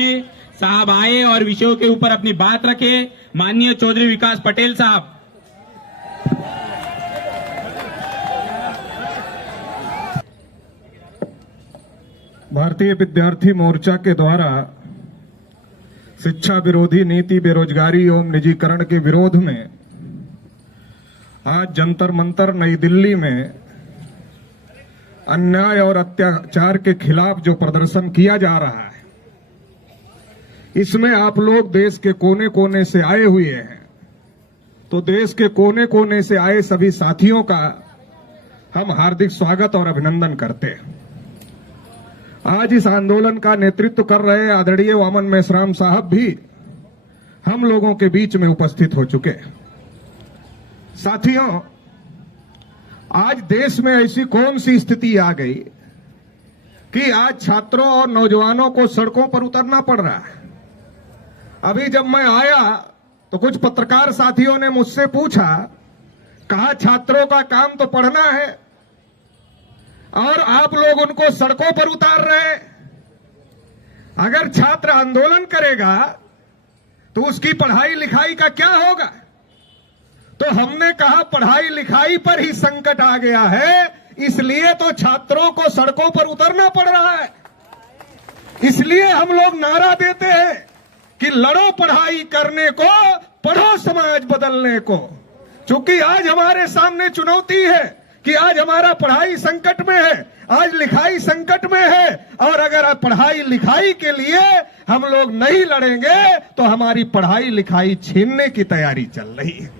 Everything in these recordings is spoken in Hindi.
कोहली साहब आए और विषयों के ऊपर अपनी बात रखे। माननीय चौधरी विकास पटेल साहब। भारतीय विद्यार्थी मोर्चा के द्वारा शिक्षा विरोधी नीति, बेरोजगारी एवं निजीकरण के विरोध में आज जंतर मंतर नई दिल्ली में अन्याय और अत्याचार के खिलाफ जो प्रदर्शन किया जा रहा है, इसमें आप लोग देश के कोने कोने से आए हुए हैं। तो देश के कोने कोने से आए सभी साथियों का हम हार्दिक स्वागत और अभिनंदन करते हैं। आज इस आंदोलन का नेतृत्व कर रहे आदरणीय वामन मेश्राम साहब भी हम लोगों के बीच में उपस्थित हो चुके हैं। साथियों, आज देश में ऐसी कौन सी स्थिति आ गई कि आज छात्रों और नौजवानों को सड़कों पर उतरना पड़ रहा है। अभी जब मैं आया तो कुछ पत्रकार साथियों ने मुझसे पूछा, कहा छात्रों का काम तो पढ़ना है और आप लोग उनको सड़कों पर उतार रहे हैं। अगर छात्र आंदोलन करेगा तो उसकी पढ़ाई लिखाई का क्या होगा? तो हमने कहा पढ़ाई लिखाई पर ही संकट आ गया है, इसलिए तो छात्रों को सड़कों पर उतरना पड़ रहा है। इसलिए हम लोग नारा देते हैं कि लड़ो पढ़ाई करने को, पढ़ो समाज बदलने को। क्योंकि आज हमारे सामने चुनौती है कि आज हमारा पढ़ाई संकट में है, आज लिखाई संकट में है, और अगर पढ़ाई लिखाई के लिए हम लोग नहीं लड़ेंगे तो हमारी पढ़ाई लिखाई छीनने की तैयारी चल रही है।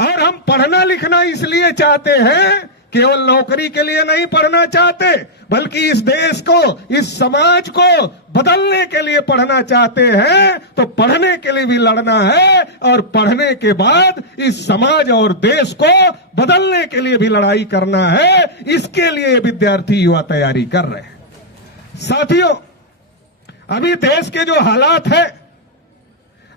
और हम पढ़ना लिखना इसलिए चाहते हैं, केवल नौकरी के लिए नहीं पढ़ना चाहते, बल्कि इस देश को, इस समाज को बदलने के लिए पढ़ना चाहते हैं। तो पढ़ने के लिए भी लड़ना है और पढ़ने के बाद इस समाज और देश को बदलने के लिए भी लड़ाई करना है। इसके लिए विद्यार्थी युवा तैयारी कर रहे हैं। साथियों, अभी देश के जो हालात है,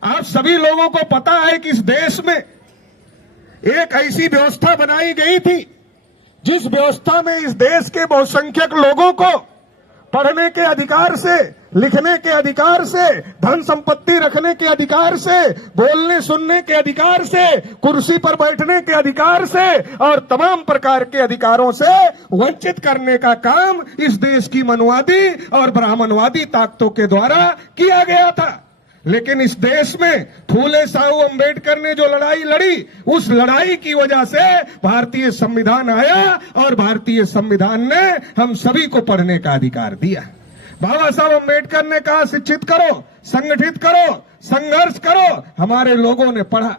आप सभी लोगों को पता है कि इस देश में एक ऐसी व्यवस्था बनाई गई थी जिस व्यवस्था में इस देश के बहुसंख्यक लोगों को पढ़ने के अधिकार से, लिखने के अधिकार से, धन संपत्ति रखने के अधिकार से, बोलने सुनने के अधिकार से, कुर्सी पर बैठने के अधिकार से और तमाम प्रकार के अधिकारों से वंचित करने का काम इस देश की मनुवादी और ब्राह्मणवादी ताकतों के द्वारा किया गया था। लेकिन इस देश में फूले साहू अंबेडकर ने जो लड़ाई लड़ी, उस लड़ाई की वजह से भारतीय संविधान आया और भारतीय संविधान ने हम सभी को पढ़ने का अधिकार दिया। बाबा साहब अंबेडकर ने कहा शिक्षित करो, संगठित करो, संघर्ष करो। हमारे लोगों ने पढ़ा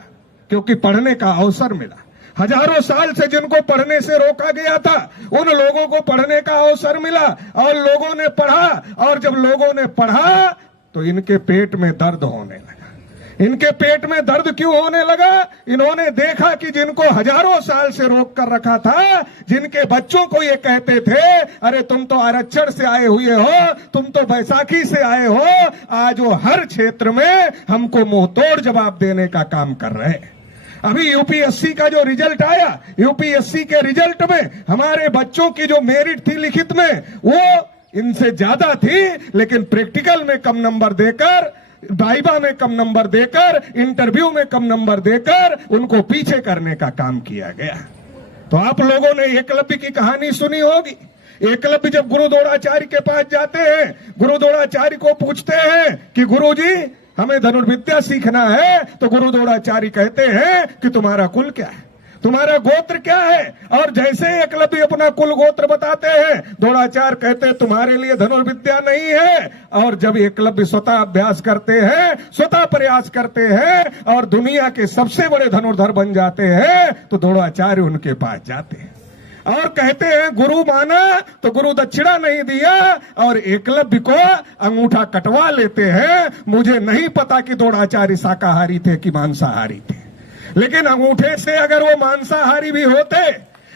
क्योंकि पढ़ने का अवसर मिला। हजारों साल से जिनको पढ़ने से रोका गया था, उन लोगों को पढ़ने का अवसर मिला और लोगों ने पढ़ा। और जब लोगों ने पढ़ा तो इनके पेट में दर्द होने लगा। इनके पेट में दर्द क्यों होने लगा? इन्होंने देखा कि जिनको हजारों साल से रोक कर रखा था, जिनके बच्चों को ये कहते थे अरे तुम तो आरक्षण से आए हुए हो, तुम तो बैसाखी से आए हो, आज वो हर क्षेत्र में हमको मुंह तोड़ जवाब देने का काम कर रहे हैं। अभी यूपीएससी का जो रिजल्ट आया, यूपीएससी के रिजल्ट में हमारे बच्चों की जो मेरिट थी लिखित में, वो इनसे ज्यादा थी, लेकिन प्रैक्टिकल में कम नंबर देकर, वाइवा में कम नंबर देकर, इंटरव्यू में कम नंबर देकर उनको पीछे करने का काम किया गया। तो आप लोगों ने एकलव्य की कहानी सुनी होगी। एकलव्य जब गुरु द्रोणाचार्य के पास जाते हैं, गुरु द्रोणाचार्य को पूछते हैं कि गुरुजी हमें धनुर्विद्या सीखना है, तो गुरु द्रोणाचार्य कहते हैं कि तुम्हारा कुल क्या है, तुम्हारा गोत्र क्या है? और जैसे एकलव्य अपना कुल गोत्र बताते हैं, द्रोणाचार्य कहते हैं तुम्हारे लिए धनुर्विद्या नहीं है। और जब एकलव्य स्वतः अभ्यास करते हैं, स्वतः प्रयास करते हैं और दुनिया के सबसे बड़े धनुर्धर बन जाते हैं, तो द्रोणाचार्य उनके पास जाते हैं और कहते हैं गुरु माना तो गुरु दक्षिणा नहीं दिया, और एकलव्य को अंगूठा कटवा लेते हैं। मुझे नहीं पता कि द्रोणाचार्य शाकाहारी थे कि मांसाहारी थे, लेकिन अंगूठे से अगर वो मांसाहारी भी होते,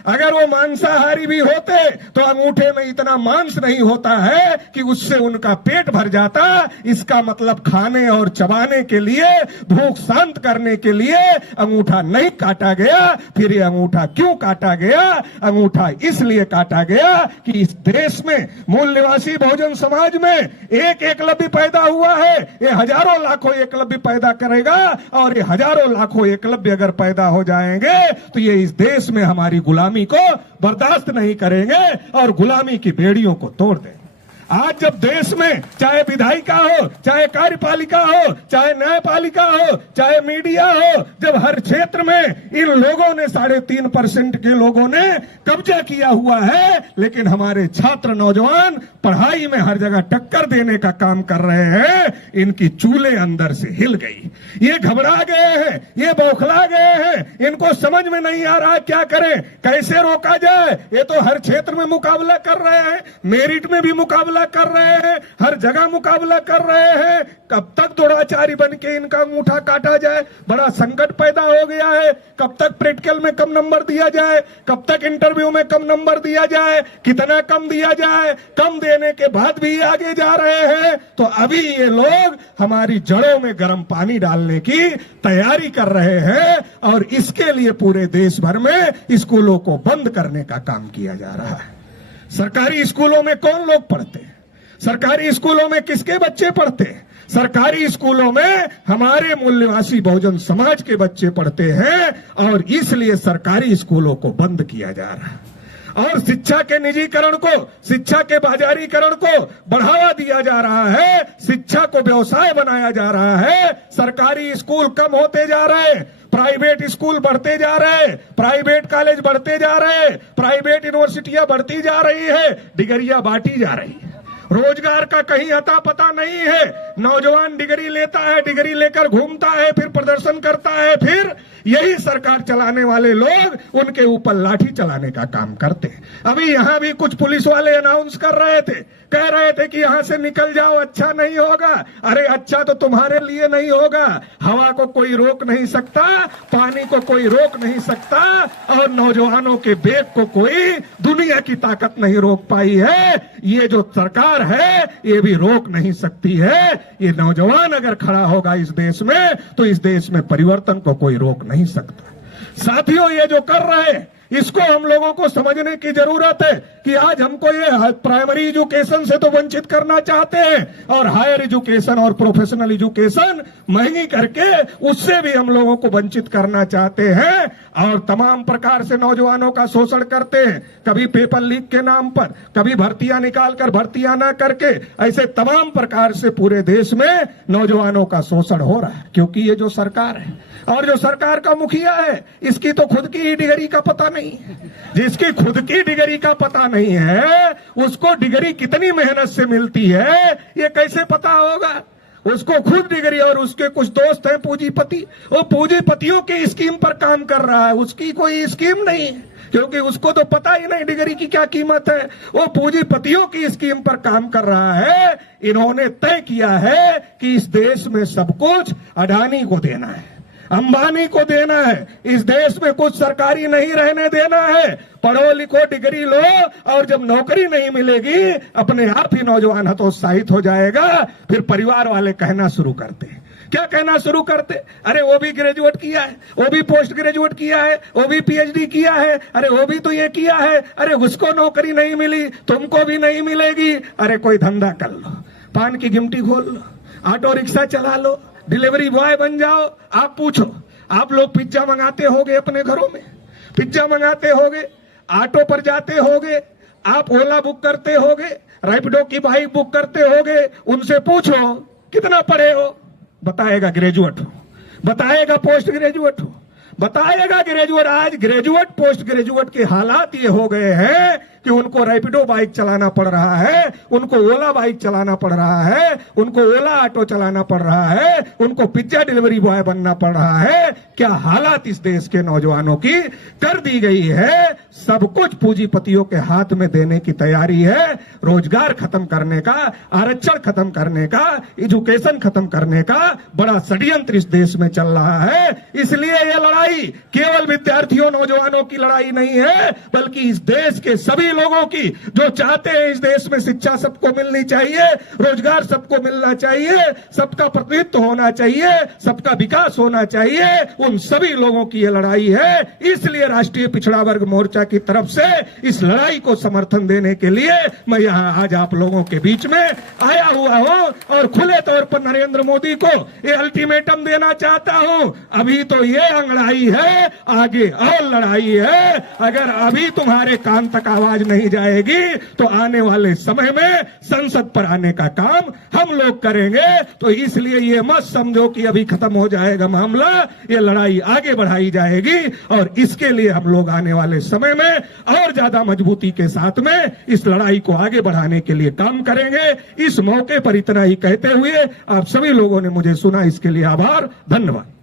अगर वो मांसाहारी भी होते तो अंगूठे में इतना मांस नहीं होता है कि उससे उनका पेट भर जाता। इसका मतलब खाने और चबाने के लिए, भूख शांत करने के लिए अंगूठा नहीं काटा गया। फिर ये अंगूठा क्यों काटा गया? अंगूठा इसलिए काटा गया कि इस देश में मूल निवासी बहुजन समाज में एक एकलव्य पैदा हुआ है। ये हजारों लाखों एकलव्य पैदा करेगा, और ये हजारों लाखों एकलव्य अगर पैदा हो जाएंगे तो ये इस देश में हमारी गुलामी को बर्दाश्त नहीं करेंगे और गुलामी की बेड़ियों को तोड़ देंगे। आज जब देश में चाहे विधायिका हो, चाहे कार्यपालिका हो, चाहे न्यायपालिका हो, चाहे मीडिया हो, जब हर क्षेत्र में इन लोगों ने 3.5% के लोगों ने कब्जा किया हुआ है, लेकिन हमारे छात्र नौजवान पढ़ाई में हर जगह टक्कर देने का काम कर रहे हैं, इनकी चूल्हे अंदर से हिल गई। ये घबरा गए हैं, ये बौखला गए हैं, इनको समझ में नहीं आ रहा क्या करें, कैसे रोका जाए। ये तो हर क्षेत्र में मुकाबला कर रहे हैं, मेरिट में भी मुकाबला कर रहे हैं, हर जगह मुकाबला कर रहे हैं। कब तक दुराचारी बन के इनका अंगूठा काटा जाए? बड़ा संकट पैदा हो गया है। कब तक प्रैक्टिकल में कम नंबर दिया जाए? कब तक इंटरव्यू में कम नंबर दिया जाए? कितना कम दिया जाए? कम देने के बाद भी आगे जा रहे हैं। तो अभी ये लोग हमारी जड़ों में गर्म पानी डालने की तैयारी कर रहे हैं, और इसके लिए पूरे देश भर में स्कूलों को बंद करने का काम किया जा रहा है। सरकारी स्कूलों में कौन लोग पढ़ते हैं? सरकारी स्कूलों में किसके बच्चे पढ़ते हैं? सरकारी स्कूलों में हमारे मूल निवासी बहुजन समाज के बच्चे पढ़ते हैं, और इसलिए सरकारी स्कूलों को बंद किया जा रहा है। और शिक्षा के निजीकरण को, शिक्षा के बाजारीकरण को बढ़ावा दिया जा रहा है, शिक्षा को व्यवसाय बनाया जा रहा है। सरकारी स्कूल कम होते जा रहे हैं, प्राइवेट स्कूल बढ़ते जा रहे हैं, प्राइवेट कॉलेज बढ़ते जा रहे हैं, प्राइवेट यूनिवर्सिटियां बढ़ती जा रही है, डिग्रियां बांटी जा रही है। रोजगार का कहीं अता पता नहीं है। नौजवान डिग्री लेता है, डिग्री लेकर घूमता है, फिर प्रदर्शन करता है, फिर यही सरकार चलाने वाले लोग उनके ऊपर लाठी चलाने का काम करते हैं। अभी यहां भी कुछ पुलिस वाले अनाउंस कर रहे थे, कह रहे थे कि यहां से निकल जाओ, अच्छा नहीं होगा। अरे अच्छा तो तुम्हारे लिए नहीं होगा। हवा को कोई रोक नहीं सकता, पानी को कोई रोक नहीं सकता, और नौजवानों के बेग को कोई दुनिया की ताकत नहीं रोक पाई है। ये जो सरकार है ये भी रोक नहीं सकती है। ये नौजवान अगर खड़ा होगा इस देश में, तो इस देश में परिवर्तन को कोई रोक नहीं सकता। साथियों, ये जो कर रहे हैं इसको हम लोगों को समझने की जरूरत है कि आज हमको ये प्राइमरी एजुकेशन से तो वंचित करना चाहते हैं, और हायर एजुकेशन और प्रोफेशनल एजुकेशन महंगी करके उससे भी हम लोगों को वंचित करना चाहते हैं, और तमाम प्रकार से नौजवानों का शोषण करते हैं। कभी पेपर लीक के नाम पर, कभी भर्तियां निकालकर भर्तियां ना करके, ऐसे तमाम प्रकार से पूरे देश में नौजवानों का शोषण हो रहा है। क्योंकि ये जो सरकार है और जो सरकार का मुखिया है, इसकी तो खुद की डिग्री का पता नहीं है। जिसकी खुद की डिग्री का पता नहीं है, उसको डिग्री कितनी मेहनत से मिलती है ये कैसे पता होगा? उसको खुद डिग्री, और उसके कुछ दोस्त हैं पूंजीपति, वो पूंजीपतियों की स्कीम पर काम कर रहा है, उसकी कोई स्कीम नहीं है, क्योंकि उसको तो पता ही नहीं डिग्री की क्या कीमत है। वो पूंजीपतियों की स्कीम पर काम कर रहा है। इन्होंने तय किया है कि इस देश में सब कुछ अडानी को देना है, अंबानी को देना है। इस देश में कुछ सरकारी नहीं रहने देना है। पढ़ो लिखो, डिग्री लो, और जब नौकरी नहीं मिलेगी अपने आप ही नौजवान हतोत्साहित हो जाएगा। फिर परिवार वाले कहना शुरू करते हैं। क्या कहना शुरू करते? अरे वो भी ग्रेजुएट किया है, वो भी पोस्ट ग्रेजुएट किया है, वो भी पीएचडी किया है, अरे वो भी तो ये किया है, अरे उसको नौकरी नहीं मिली, तुमको भी नहीं मिलेगी। अरे कोई धंधा कर लो, पान की गिमटी खोल लो, ऑटो रिक्शा चला लो, डिलीवरी बॉय बन जाओ। आप पूछो, आप लोग पिज्जा मंगाते होगे अपने घरों में, पिज्जा मंगाते होगे, ऑटो पर जाते होगे, आप ओला बुक करते होगे, रैपिडो की बाइक बुक करते होगे। उनसे पूछो कितना पढ़े हो, बताएगा ग्रेजुएट हो, बताएगा पोस्ट ग्रेजुएट हो, बताएगा ग्रेजुएट। आज ग्रेजुएट पोस्ट ग्रेजुएट के हालात ये हो गए हैं कि उनको रैपिडो बाइक चलाना पड़ रहा है, उनको ओला बाइक चलाना पड़ रहा है, उनको ओला ऑटो चलाना पड़ रहा है, उनको पिज्जा डिलीवरी बॉय बनना पड़ रहा है। क्या हालात इस देश के नौजवानों की कर दी गई है। सब कुछ पूंजीपतियों के हाथ में देने की तैयारी है। रोजगार खत्म करने का, आरक्षण खत्म करने का, एजुकेशन खत्म करने का बड़ा षड्यंत्र इस देश में चल रहा है। इसलिए ये लड़ाई केवल विद्यार्थियों नौजवानों की लड़ाई नहीं है, बल्कि इस देश के सभी लोगों की जो चाहते हैं इस देश में शिक्षा सबको मिलनी चाहिए, रोजगार सबको मिलना चाहिए, सबका प्रतिनिधित्व होना चाहिए, सबका विकास होना चाहिए, उन सभी लोगों की ये लड़ाई है। इसलिए राष्ट्रीय पिछड़ा वर्ग मोर्चा की तरफ से इस लड़ाई को समर्थन देने के लिए मैं यहाँ आज आप लोगों के बीच में आया हुआ हूं और खुले तौर पर नरेंद्र मोदी को ये अल्टीमेटम देना चाहता हूं। अभी तो ये अंगड़ाई है, आगे और लड़ाई है। अगर अभी तुम्हारे कान तक आवाज नहीं जाएगी तो आने वाले समय में संसद पर आने का काम हम लोग करेंगे। तो इसलिए ये मत समझो कि अभी खत्म हो जाएगा मामला, ये लड़ाई आगे बढ़ाई जाएगी और इसके लिए हम लोग आने वाले समय में और ज्यादा मजबूती के साथ में इस लड़ाई को आगे बढ़ाने के लिए काम करेंगे। इस मौके पर इतना ही कहते हुए आप सभी लोगों ने मुझे सुना, इसके लिए आभार, धन्यवाद।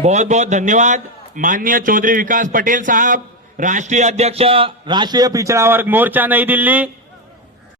बहुत बहुत धन्यवाद माननीय चौधरी विकास पटेल साहब, राष्ट्रीय अध्यक्ष राष्ट्रीय पिछड़ा वर्ग मोर्चा नई दिल्ली।